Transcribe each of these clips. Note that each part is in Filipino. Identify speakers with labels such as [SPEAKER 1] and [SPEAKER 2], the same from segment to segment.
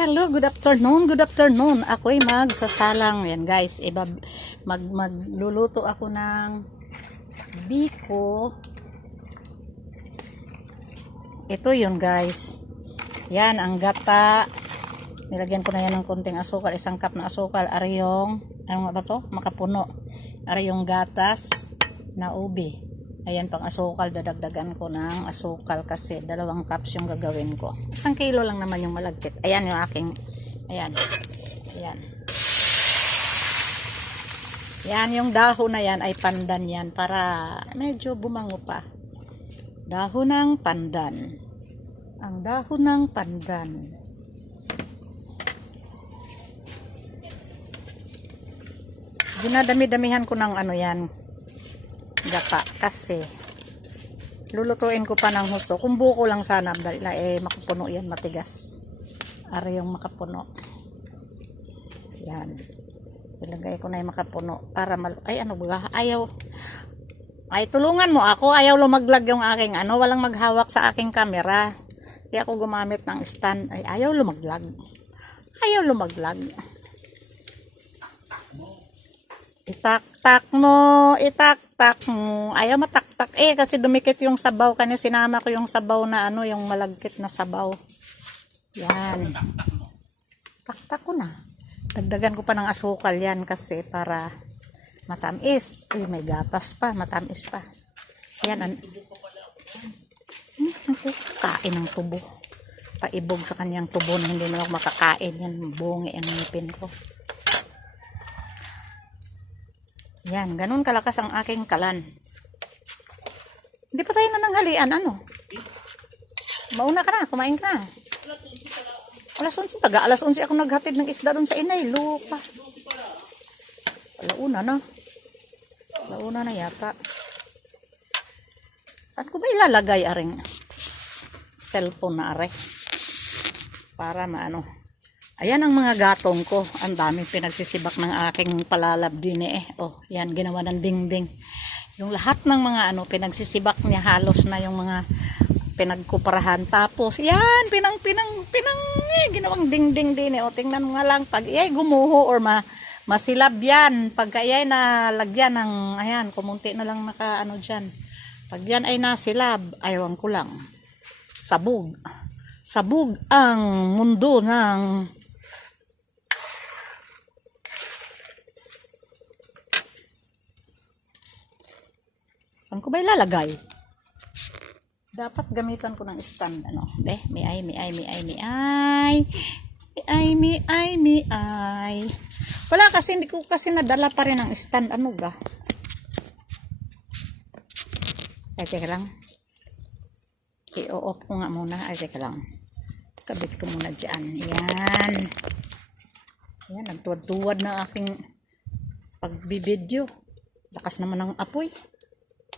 [SPEAKER 1] Hello, good afternoon, good afternoon. Ako'y magsasalang. Yan guys, iba, mag, magluluto ako ng biko. Ito yun guys. Yan, ang gata. Nilagyan ko na yan ng konting asukal. Isang cup na asukal. Ari ano nga ba to? Makapuno. Ari gatas na ubi. Ayan pang asukal, dadagdagan ko ng asukal kasi dalawang cups yung gagawin ko. Isang kilo lang naman yung malagkit. Ayan yung aking, ayan. Ayan. Yan yung dahon na yan ay pandan yan para medyo bumango pa. Dahon ng pandan. Ang dahon ng pandan. Dinadami-damihan ko ng ano yan, gata kasi lulutuin ko pa ng husto. Kung buko lang sana dahil eh makapuno yan matigas. Ari yung makapuno. Yan. Ilagay ko na yung makapuno para mal ay ano ba? Ayaw. Ay tulungan mo ako. Ayaw lumaglag yung aking ano walang maghawak sa aking camera. Kaya ako gumamit ng stand. Ay ayaw lumaglag. Ayaw lumaglag Itak-tak mo, itak-tak mo. Ayaw mataktak eh kasi dumikit yung sabaw kanyo. Sinama ko yung sabaw na ano, yung malagkit na sabaw. Yan. Taktak ko na. Dagdagan ko pa ng asukal yan kasi para matamis. Uy, may gatas pa, matamis pa. Yan. An hmm, kain ng tubo. Paibog sa kanyang tubo na hindi na ako makakain. Yan, bungi ang ngipin ko. Yan, ganun kalakas ang aking kalan. Hindi pa tayo nananghalian, ano? Mauna ka na, kumain ka na. Alas 11 pag alas 11 ako naghatid ng isda doon sa inay, lupa. Alauna na. Alauna na yata. Saan ko ba ilalagay aring cellphone na are? Para maano. Ayan ang mga gatong ko. Ang daming pinagsisibak ng aking palalab din eh. Oh, yan, ginawa ng dingding. Yung lahat ng mga ano, pinagsisibak niya halos na yung mga pinagkuparahan. Tapos, yan, pinang, pinang, pinang, eh, ginawang dingding din eh. O, tingnan mo nga lang, pag iyay gumuho or ma, masilab yan. Pag iyay na lagyan ng, ayan, kumunti na lang naka, ano dyan. Pag yan ay nasilab, ayawan ko lang. Sabog. Sabog ang mundo ng Saan ko ba ilalagay? Dapat gamitan ko ng stand, ano. Be, mi ay, mi ay, mi ay, mi ay. Mi ay, mi ay, mi ay. Wala kasi, hindi ko kasi nadala pa rin ang stand. Ano ga? Ay, teka lang. I-off ko nga muna. Ay, teka lang. Kabit ko muna dyan. Yan. Yan, nagtuwad-tuwad na aking pagbibideo. Lakas naman ng apoy.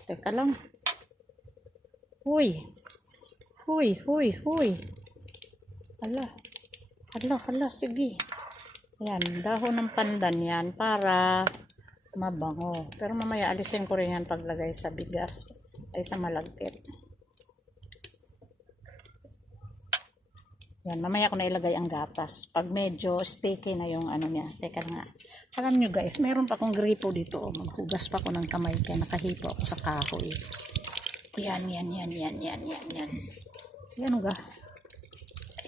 [SPEAKER 1] Teka lang. Huy. Huy, huy, huy. Hala. Hala, hala, sige. Yan, dahon ng pandan yan para mabango. Pero mamaya alisin ko rin yan paglagay sa bigas ay sa malagkit. Yan, mamaya ko na ilagay ang gatas. Pag medyo sticky na yung ano niya. Teka nga. Alam nyo guys, meron pa akong gripo dito. Oh. Maghugas pa ako ng kamay kaya nakahipo ako sa kahoy. Yan, yan, yan, yan, yan, yan, yan. Yan ga.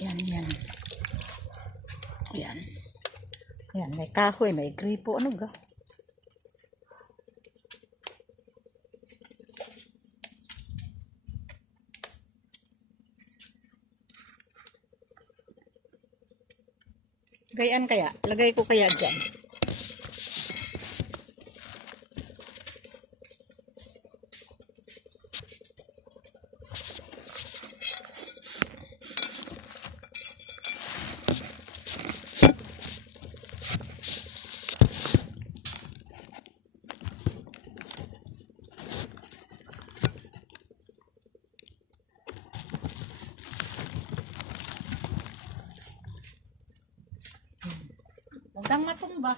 [SPEAKER 1] Yan, yan. Yan. Yan, may kahoy, may gripo. Ano ga? Gayaan kaya? Lagay ko kaya dyan. Huwag kang matumba.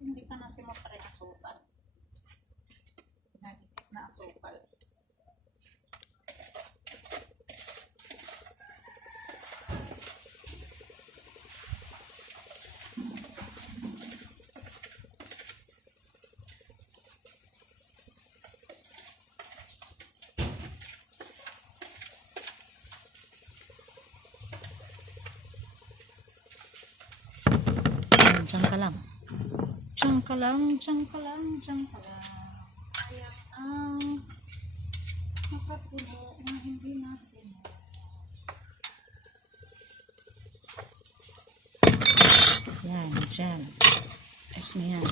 [SPEAKER 1] Hindi pa na sumapare asukal. Nagikit na asukal. Diyan ka lang, diyan ka lang, diyan ka lang. Sayang ang makapuno na hindi nasino. Yan, dyan. Ayos na yan.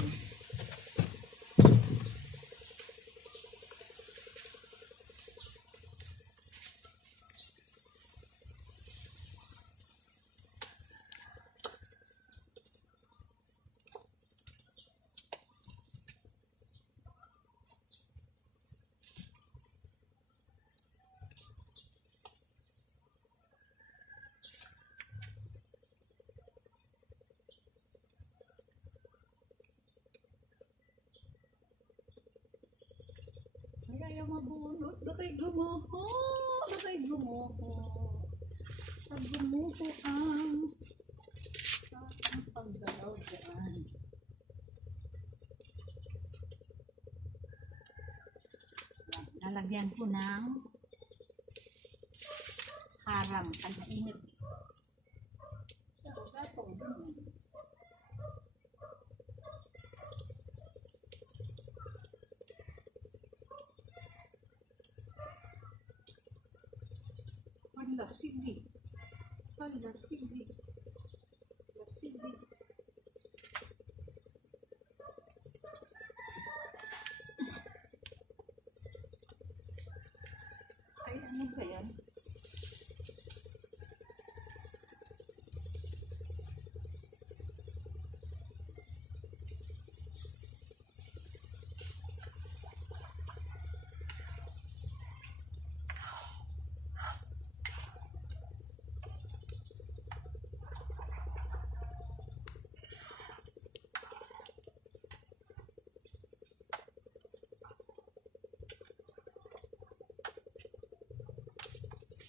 [SPEAKER 1] Ay, ayaw mabunot. Bakay gumuho. Bakay gumuho. Pag gumuho ang ang paggalaw dyan. Yan, Lalagyan ko ng harang. Ang mainit. Hala, sige. Hala,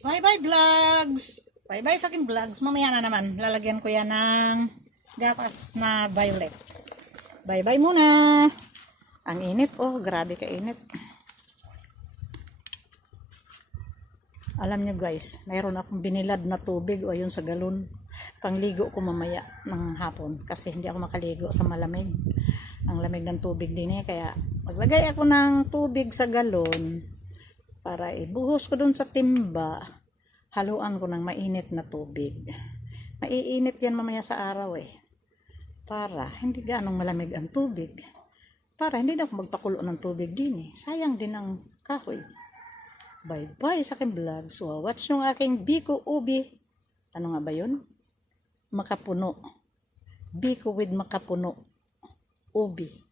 [SPEAKER 1] Bye bye vlogs! Bye bye sa akin vlogs. Mamaya na naman. Lalagyan ko yan ng gatas na violet. Bye bye muna! Ang init. Oh, grabe ka init. Alam nyo guys, mayroon akong binilad na tubig o yun sa galon. Pangligo ko mamaya ng hapon kasi hindi ako makaligo sa malamig. Ang lamig ng tubig din eh. Kaya maglagay ako ng tubig sa galon para ibuhos ko dun sa timba. Haluan ko ng mainit na tubig. Maiinit yan mamaya sa araw eh. Para hindi ganong malamig ang tubig. Para hindi na ako magpakulo ng tubig din eh. Sayang din ang kahoy. Bye-bye sa aking vlog. So, watch yung aking Biko Ubi. Ano nga ba yun? Makapuno. Biko with makapuno. Ubi.